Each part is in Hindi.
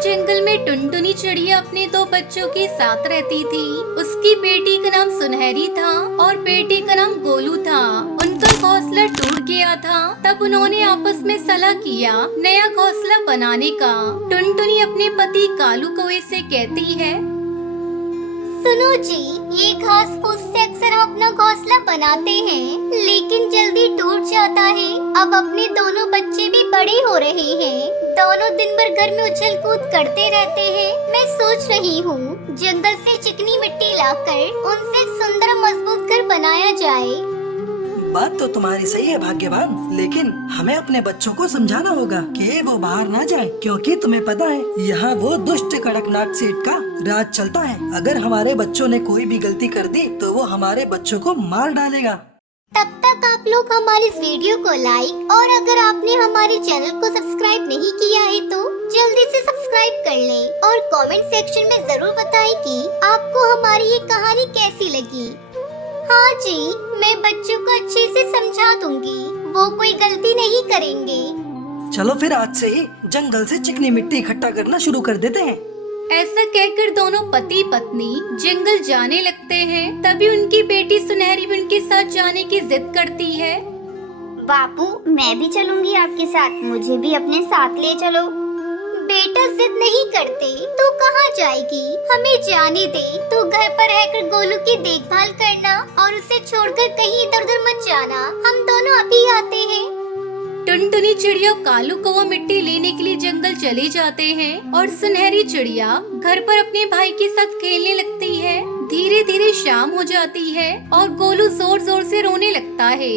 जंगल में टुनटुनी चिड़िया अपने दो बच्चों के साथ रहती थी। उसकी बेटी का नाम सुनहरी था और बेटे का नाम गोलू था। उनका घोंसला टूट गया था। तब उन्होंने आपस में सलाह किया नया घोंसला बनाने का। टुनटुनी अपने पति कालू कौवे से कहती है, सुनो जी, ये घास फूस से अक्सर हम अपना घोंसला बनाते हैं, लेकिन जल्दी टूट जाता है। अब अपने दोनों बच्चे भी बड़े हो रहे हैं, दोनों दिन भर घर में उछल कूद करते रहते हैं। मैं सोच रही हूँ जंगल से चिकनी मिट्टी लाकर उनसे एक सुंदर मजबूत घर बनाया जाए। बात तो तुम्हारी सही है भाग्यवान, लेकिन हमें अपने बच्चों को समझाना होगा कि वो बाहर ना जाए, क्योंकि तुम्हें पता है यहाँ वो दुष्ट कड़कनाथ सेठ का राज चलता है। अगर हमारे बच्चों ने कोई भी गलती कर दी तो वो हमारे बच्चों को मार डालेगा। तब तक आप लोग हमारे इस वीडियो को लाइक और अगर आपने हमारे चैनल को सब्सक्राइब नहीं किया है तो जल्दी से सब्सक्राइब कर लें और कमेंट सेक्शन में जरूर बताएं कि आपको हमारी ये कहानी कैसी लगी। हाँ जी, मैं बच्चों को अच्छे से समझा दूंगी, वो कोई गलती नहीं करेंगे। चलो फिर आज से ही जंगल से चिकनी मिट्टी इकट्ठा करना शुरू कर देते हैं। ऐसा कहकर दोनों पति पत्नी जंगल जाने लगते हैं। तभी उनकी बेटी सुनहरी भी उनके साथ जाने की जिद करती है। बापू, मैं भी चलूंगी आपके साथ, मुझे भी अपने साथ ले चलो। बेटा जिद नहीं करते तो कहाँ जाएगी, हमें जाने दे। तो घर पर रहकर गोलू की देखभाल करना और उसे छोड़कर कहीं इधर उधर मत जाना, हम दोनों अभी आते हैं। टुनटुनी चिड़िया कालू कौवा मिट्टी लेने के लिए जंगल चले जाते हैं और सुनहरी चिड़िया घर पर अपने भाई के साथ खेलने लगती है। धीरे धीरे शाम हो जाती है और गोलू जोर जोर से रोने लगता है।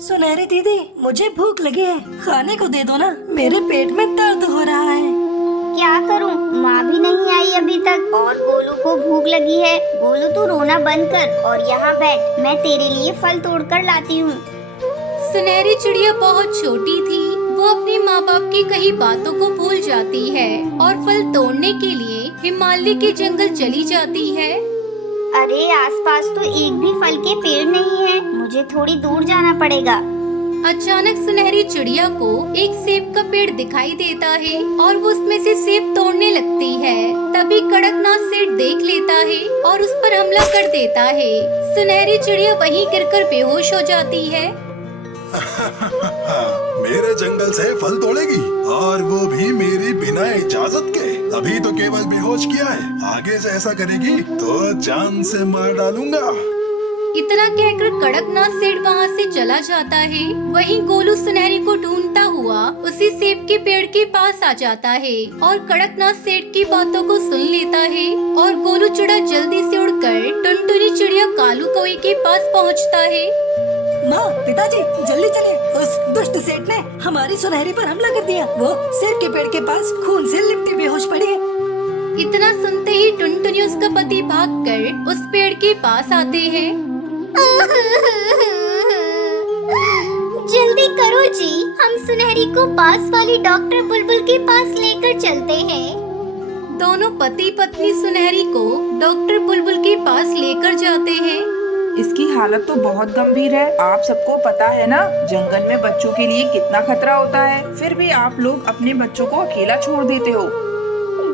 सुनहरी दीदी, मुझे भूख लगी है, खाने को दे दो ना, मेरे पेट में दर्द हो रहा है। क्या करूं, माँ भी नहीं आई अभी तक और गोलू को भूख लगी है। गोलू तू रोना बंद कर और यहाँ बैठ, मैं तेरे लिए फल तोड़कर लाती हूँ। सुनहरी चिड़िया बहुत छोटी थी, वो अपने माँ बाप की कई बातों को भूल जाती है और फल तोड़ने के लिए हिमालय के जंगल चली जाती है। अरे आसपास तो एक भी फल के पेड़ नहीं है, मुझे थोड़ी दूर जाना पड़ेगा। अचानक सुनहरी चिड़िया को एक सेब का पेड़ दिखाई देता है और वो उसमें से सेब तोड़ने लगती है। तभी कड़कनाथ सेठ देख लेता है और उस पर हमला कर देता है। सुनहरी चिड़िया वहीं गिरकर बेहोश हो जाती है। मेरे जंगल से फल तोड़ेगी और वो भी मेरी बिना इजाजत के। अभी तो केवल बेहोश किया है, आगे से ऐसा करेगी तो जान से मार डालूंगा। इतना कहकर कड़कनाथ सेठ वहाँ से चला जाता है। वहीं गोलू सुनहरी को ढूंढता हुआ उसी सेब के पेड़ के पास आ जाता है और कड़कनाथ सेठ की बातों को सुन लेता है और गोलू चिड़ा जल्दी से उड़कर टुनटुनी चिड़िया कालू कौवे के पास पहुँचता है। माँ, पिताजी, जल्दी चले, उस दुष्ट सेठ ने हमारी सुनहरी पर हमला कर दिया। वो सेब के पेड़ के पास खून से लिपटी बेहोश पड़ी है। इतना सुनते ही टुनटुनी उसका पति भागकर उस पेड़ के पास आते हैं। जल्दी करो जी, हम सुनहरी को पास वाली डॉक्टर बुलबुल के पास लेकर चलते हैं। दोनों पति पत्नी सुनहरी को डॉक्टर बुलबुल के पास लेकर जाते हैं। इसकी हालत तो बहुत गंभीर है। आप सबको पता है ना, जंगल में बच्चों के लिए कितना खतरा होता है, फिर भी आप लोग अपने बच्चों को अकेला छोड़ देते हो।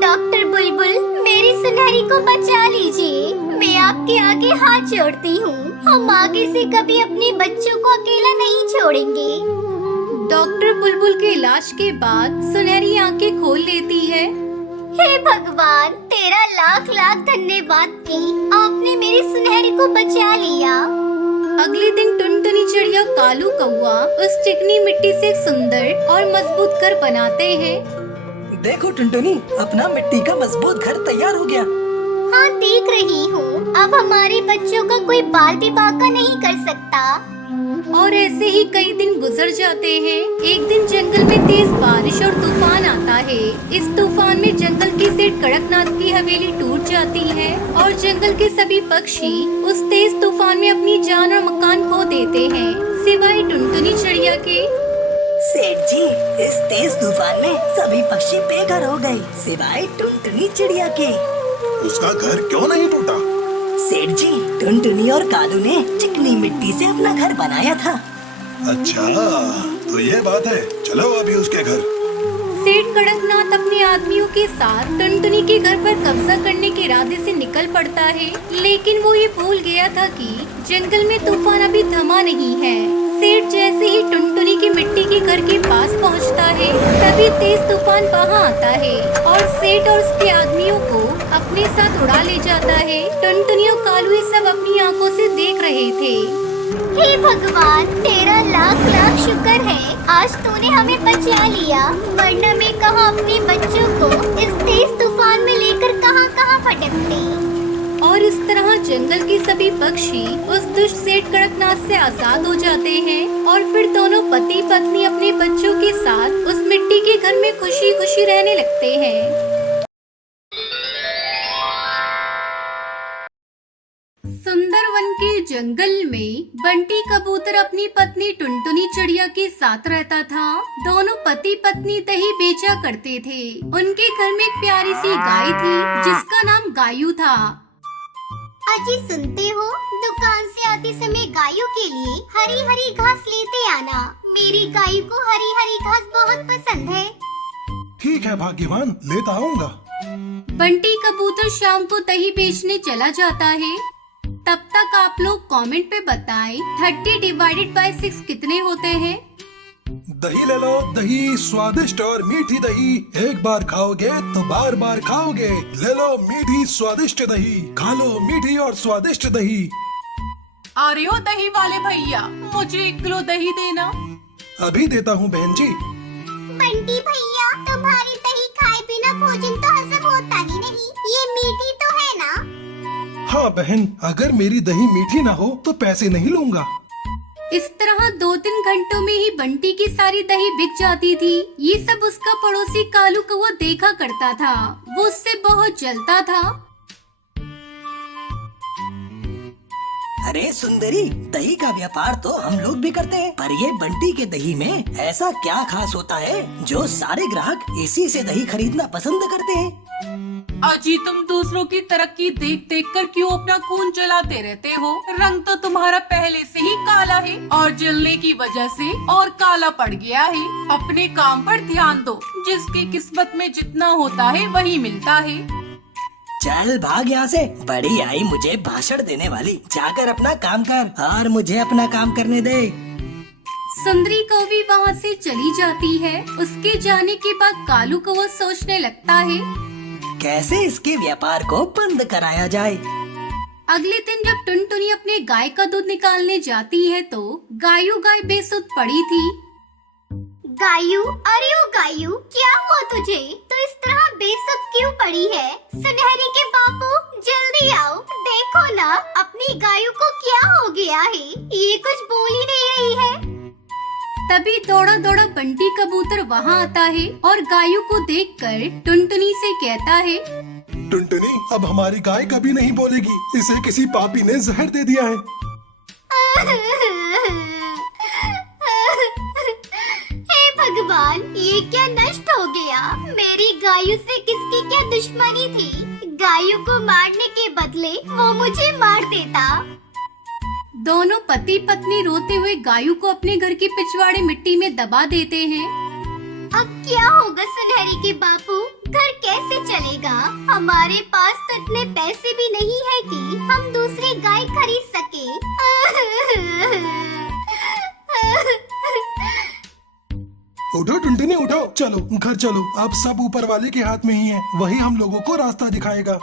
डॉक्टर बुलबुल, मेरी सुनहरी को बचा लीजिए, मैं आपके आगे हाथ जोड़ती हूँ। हम आगे से कभी अपने बच्चों को अकेला नहीं छोड़ेंगे। डॉक्टर बुलबुल के इलाज के बाद सुनहरी आंखें खोल लेती है। हे भगवान, तेरा लाख लाख धन्यवाद कि आपने मेरी सुनहरी को बचा लिया। अगले दिन टुनटुनी चिड़िया कालू कौवा उस चिकनी मिट्टी से एक सुंदर और मजबूत घर बनाते हैं। देखो टुनटुनी, अपना मिट्टी का मजबूत घर तैयार हो गया। हाँ, देख रही हूँ, अब हमारे बच्चों का कोई बाल भी बांका नहीं कर सकता। और ऐसे ही कई दिन गुजर जाते हैं। एक दिन जंगल में तेज बारिश और तूफान आता है। इस तूफान में जंगल की सेठ कड़कनाथ की हवेली टूट जाती है और जंगल के सभी पक्षी उस तेज तूफान में अपनी जान और मकान खो देते हैं, सिवाय टुनटुनी चिड़िया के। सेठ जी, इस तेज तूफान में सभी पक्षी बेघर हो गए, सिवाय टुनटुनी चिड़िया के। उसका घर क्यों नहीं टूटा? सेठ जी, टुनटुनी और कालू ने चिकनी मिट्टी से अपना घर बनाया था। अच्छा, तो ये बात है, चलो अभी उसके घर। सेठ कड़कनाथ अपने आदमियों के साथ टुनटुनी के घर पर कब्जा करने के इरादे से निकल पड़ता है, लेकिन वो ये भूल गया था कि जंगल में तूफान अभी थमा नहीं है। सेठ जैसे ही टुनटुनी की मिट्टी के घर के पास पहुंचता है, तभी तेज तूफान वहां आता है और सेठ और उसके आदमियों को अपने साथ उड़ा ले जाता है। टुनटुनी और कालू ये सब अपनी आंखों से देख रहे थे। हे भगवान, तेरा लाख लाख शुक्र है, आज तूने हमें बचा लिया, वरना मैं कहाँ अपने बच्चों को इस तेज तूफान में लेकर कहाँ कहाँ भटकते। और इस तरह जंगल के सभी पक्षी उस दुष्ट सेठ कड़कनाथ से आजाद हो जाते हैं और फिर दोनों पति पत्नी अपने बच्चों के साथ उस मिट्टी के घर में खुशी खुशी रहने लगते हैं। सुंदरवन के जंगल में बंटी कबूतर अपनी पत्नी टुनटुनी चिड़िया के साथ रहता था। दोनों पति पत्नी दही बेचा करते थे। उनके घर में एक प्यारी सी गाय थी जिसका नाम गायू था। अजी सुनते हो, दुकान से आते समय गायों के लिए हरी हरी घास लेते आना। मेरी गाय को हरी हरी घास बहुत पसंद है। ठीक है भाग्यवान, लेता आऊंगा। बंटी कबूतर शाम को दही बेचने चला जाता है। तब तक आप लोग कमेंट पे बताएं 30 डिवाइडेड बाय 6 कितने होते हैं। दही ले लो, दही स्वादिष्ट और मीठी दही, एक बार खाओगे तो बार बार खाओगे। ले लो मीठी स्वादिष्ट दही, खा लो मीठी और स्वादिष्ट दही। अरे ओ दही वाले भैया, मुझे 1 किलो दही देना। अभी देता हूँ बहन जी। बंटी भैया, तुम्हारी दही खाए बिना भोजन तो हजम होता ही नहीं, ये मीठी तो है ना? हाँ बहन, अगर मेरी दही मीठी ना हो तो पैसे नहीं लूंगा। इस तरह 2-3 घंटों में ही बंटी की सारी दही बिक जाती थी। ये सब उसका पड़ोसी कालू कौवा देखा करता था। वो उससे बहुत जलता था। अरे सुंदरी, दही का व्यापार तो हम लोग भी करते हैं, पर ये बंटी के दही में ऐसा क्या खास होता है जो सारे ग्राहक इसी से दही खरीदना पसंद करते हैं? अजी, तुम दूसरों की तरक्की देख देख कर क्यों अपना खून जलाते रहते हो? रंग तो तुम्हारा पहले से ही काला है और जलने की वजह से और काला पड़ गया है। अपने काम पर ध्यान दो, जिसकी किस्मत में जितना होता है वही मिलता है। चल भाग यहाँ से, बड़ी आई मुझे भाषण देने वाली। जाकर अपना काम कर और मुझे अपना काम करने दे। सुंदरी कौवी वहाँ से चली जाती है। उसके जाने के बाद कालू कौवा सोचने लगता है कैसे इसके व्यापार को बंद कराया जाए। अगले दिन जब टुनटुनी अपने गाय का दूध निकालने जाती है तो गायू गाय बेसुध पड़ी थी। गायू, अरे ओ गायू, क्या हुआ तुझे? तो इस तरह बेसुध क्यों पड़ी है? सुनहरी के बापू, जल्दी आओ, देखो ना अपनी गायू को क्या हो गया है, ये कुछ बोल ही नहीं रही है। तभी दौड़ा दौड़ा बंटी कबूतर वहाँ आता है और गायू को देखकर टुनटुनी से कहता है, टुनटुनी, अब हमारी गाय कभी नहीं बोलेगी, इसे किसी पापी ने जहर दे दिया है। हे भगवान, ये क्या नष्ट हो गया? मेरी गायू से किसकी क्या दुश्मनी थी? गायू को मारने के बदले वो मुझे मार देता। दोनों पति पत्नी रोते हुए गायू को अपने घर के पिछवाड़े मिट्टी में दबा देते हैं। अब क्या होगा सुनहरी के बापू? घर कैसे चलेगा? हमारे पास तो इतने पैसे भी नहीं है कि हम दूसरी गाय खरीद सके। उठो टुनटुनी, उठो, चलो घर चलो। अब सब ऊपर वाले के हाथ में ही है, वही हम लोगों को रास्ता दिखाएगा।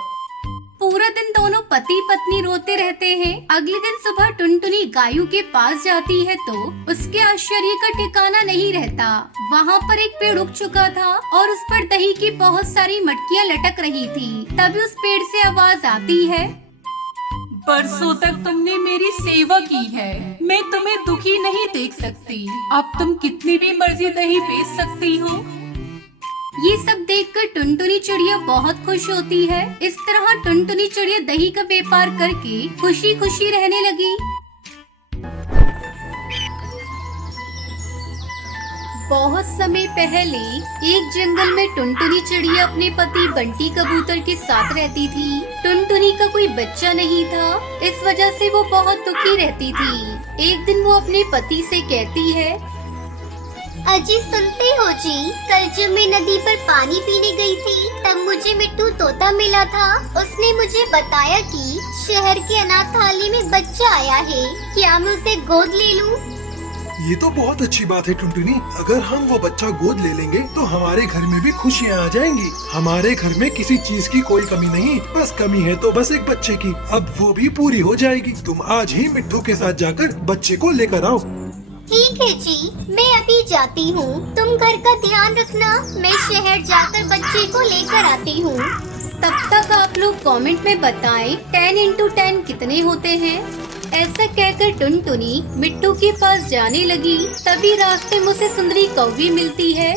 पूरा दिन दोनों पति पत्नी रोते रहते हैं। अगले दिन सुबह टुनटुनी गायू के पास जाती है तो उसके आश्चर्य का ठिकाना नहीं रहता। वहाँ पर एक पेड़ उग चुका था और उस पर दही की बहुत सारी मटकियाँ लटक रही थी। तभी उस पेड़ से आवाज आती है, बरसों तक तुमने मेरी सेवा की है, मैं तुम्हें दुखी नहीं देख सकती। अब तुम कितनी भी मर्जी दही बेच सकती हो। ये सब देखकर टुनटुनी चिड़िया बहुत खुश होती है। इस तरह टुनटुनी चिड़िया दही का व्यापार करके खुशी खुशी रहने लगी। बहुत समय पहले एक जंगल में टुनटुनी चिड़िया अपने पति बंटी कबूतर के साथ रहती थी। टुनटुनी का कोई बच्चा नहीं था, इस वजह से वो बहुत दुखी रहती थी। एक दिन वो अपने पति से कहती है, अजी सुनते हो जी, कल जब मैं नदी पर पानी पीने गई थी तब मुझे मिट्टू तोता मिला था। उसने मुझे बताया कि शहर के अनाथालय में बच्चा आया है, क्या मैं उसे गोद ले लूं? ये तो बहुत अच्छी बात है टुनटुनी। अगर हम वो बच्चा गोद ले लेंगे तो हमारे घर में भी खुशियाँ आ जाएंगी। हमारे घर में किसी चीज की कोई कमी नहीं, बस कमी है तो बस एक बच्चे की। अब वो भी पूरी हो जाएगी। तुम आज ही मिट्टू के साथ जाकर बच्चे को लेकर आओ। ठीक है जी, मैं अभी जाती हूँ। तुम घर का ध्यान रखना, मैं शहर जाकर बच्चे को लेकर आती हूँ। तब तक आप लोग कमेंट में बताएं 10 into 10 कितने होते हैं। ऐसा कहकर टुनटुनी मिट्टू के पास जाने लगी। तभी रास्ते में उसे सुंदरी कौवी मिलती है।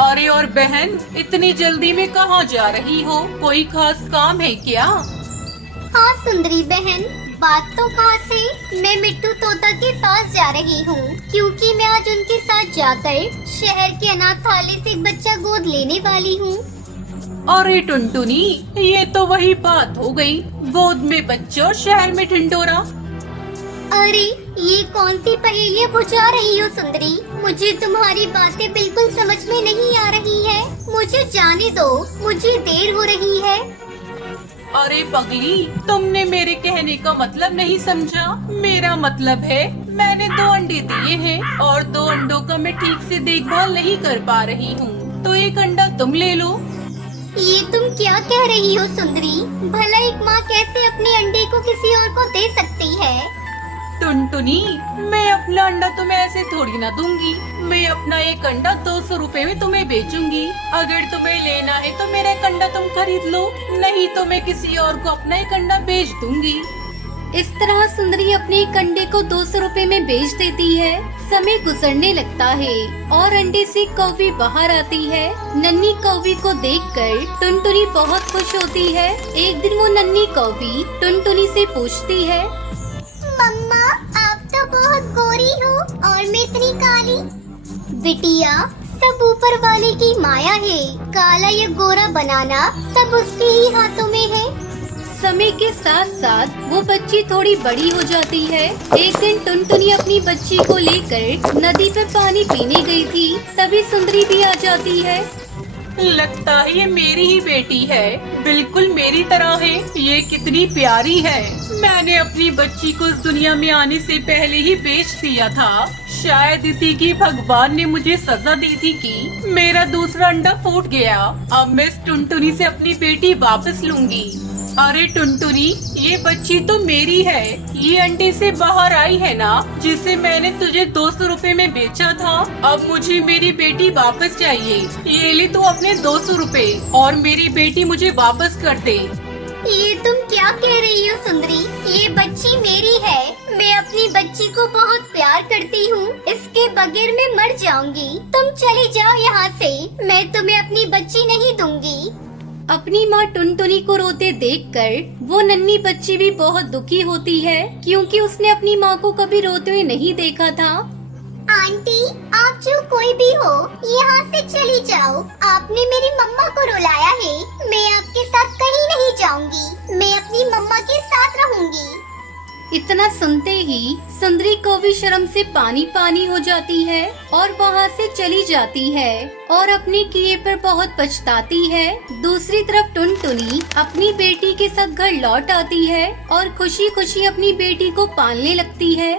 अरे और बहन, इतनी जल्दी में कहाँ जा रही हो? कोई खास काम है क्या? हाँ सुंदरी बहन, बात तो खास है। मैं मिट्टू तोता के पास जा रही हूँ क्योंकि मैं आज उनके साथ जाकर शहर के अनाथालय से एक बच्चा गोद लेने वाली हूँ। अरे टुनटुनी, ये तो वही बात हो गई, गोद में बच्चे और शहर में ढिंढोरा। अरे ये कौन सी पहेलियाँ बुझा रही हो सुंदरी? मुझे तुम्हारी बातें बिल्कुल समझ में नहीं आ रही है। मुझे जाने दो, मुझे देर हो रही है। अरे पगली, तुमने मेरे कहने का मतलब नहीं समझा। मेरा मतलब है मैंने 2 अंडे दिए हैं और 2 अंडों का मैं ठीक से देखभाल नहीं कर पा रही हूँ, तो एक अंडा तुम ले लो। ये तुम क्या कह रही हो सुंदरी? भला एक माँ कैसे अपने अंडे को किसी और को दे सकती है? टुनटुनी, मैं अपना अंडा तुम्हें ऐसे थोड़ी ना दूंगी। मैं अपना एक अंडा 200 रुपए में तुम्हें बेचूंगी। अगर तुम्हें लेना है तो मेरा एक अंडा तुम खरीद लो, नहीं तो मैं किसी और को अपना एक अंडा बेच दूंगी। इस तरह सुंदरी अपने एक अंडे को 200 रुपए में बेच देती है। समय गुजरने लगता है और अंडे से कौवी बाहर आती है। नन्ही कौवी को देखकर टुनटुनी बहुत खुश होती है। एक दिन वो नन्ही कौवी टुनटुनी से पूछती है, मम्मा, आप तो बहुत गोरी हो और मैं इतनी काली। बिटिया, सब ऊपर वाले की माया है। काला या गोरा बनाना सब उसके ही हाथों में है। समय के साथ साथ वो बच्ची थोड़ी बड़ी हो जाती है। एक दिन टुनटुनी अपनी बच्ची को लेकर नदी पर पानी पीने गई थी। तभी सुंदरी भी आ जाती है। लगता है ये मेरी ही बेटी है, बिल्कुल मेरी तरह है। ये कितनी प्यारी है। मैंने अपनी बच्ची को इस दुनिया में आने से पहले ही बेच दिया था। शायद इसी की भगवान ने मुझे सजा दी थी कि मेरा दूसरा अंडा फूट गया। अब मैं इस टुनटुनी से अपनी बेटी वापस लूंगी। अरे टुनटुनी, ये बच्ची तो मेरी है। ये अंडे से बाहर आई है ना, जिसे मैंने तुझे 200 रुपए में बेचा था। अब मुझे मेरी बेटी वापस चाहिए। ये ले तू अपने 200 रुपए और मेरी बेटी मुझे वापस कर दे। ये तुम क्या कह रही हो सुंदरी? ये बच्ची मेरी है। मैं अपनी बच्ची को बहुत प्यार करती हूँ। इसके बगैर मैं मर जाऊंगी। तुम चली जाओ यहाँ से। मैं तुम्हें अपनी बच्ची नहीं दूंगी। अपनी माँ टुनटुनी को रोते देखकर वो नन्ही बच्ची भी बहुत दुखी होती है, क्योंकि उसने अपनी माँ को कभी रोते हुए नहीं देखा था। आंटी, आप जो कोई भी हो, यहाँ से चली जाओ। आपने मेरी मम्मा को रुलाया है। मैं आपके साथ कहीं नहीं जाऊंगी। मैं अपनी मम्मा के साथ रहूंगी। इतना सुनते ही सुंदरी को भी शर्म से पानी पानी हो जाती है और वहाँ से चली जाती है और अपने किए पर बहुत पछताती है। दूसरी तरफ टुनटुनी अपनी बेटी के साथ घर लौट आती है और खुशी खुशी अपनी बेटी को पालने लगती है।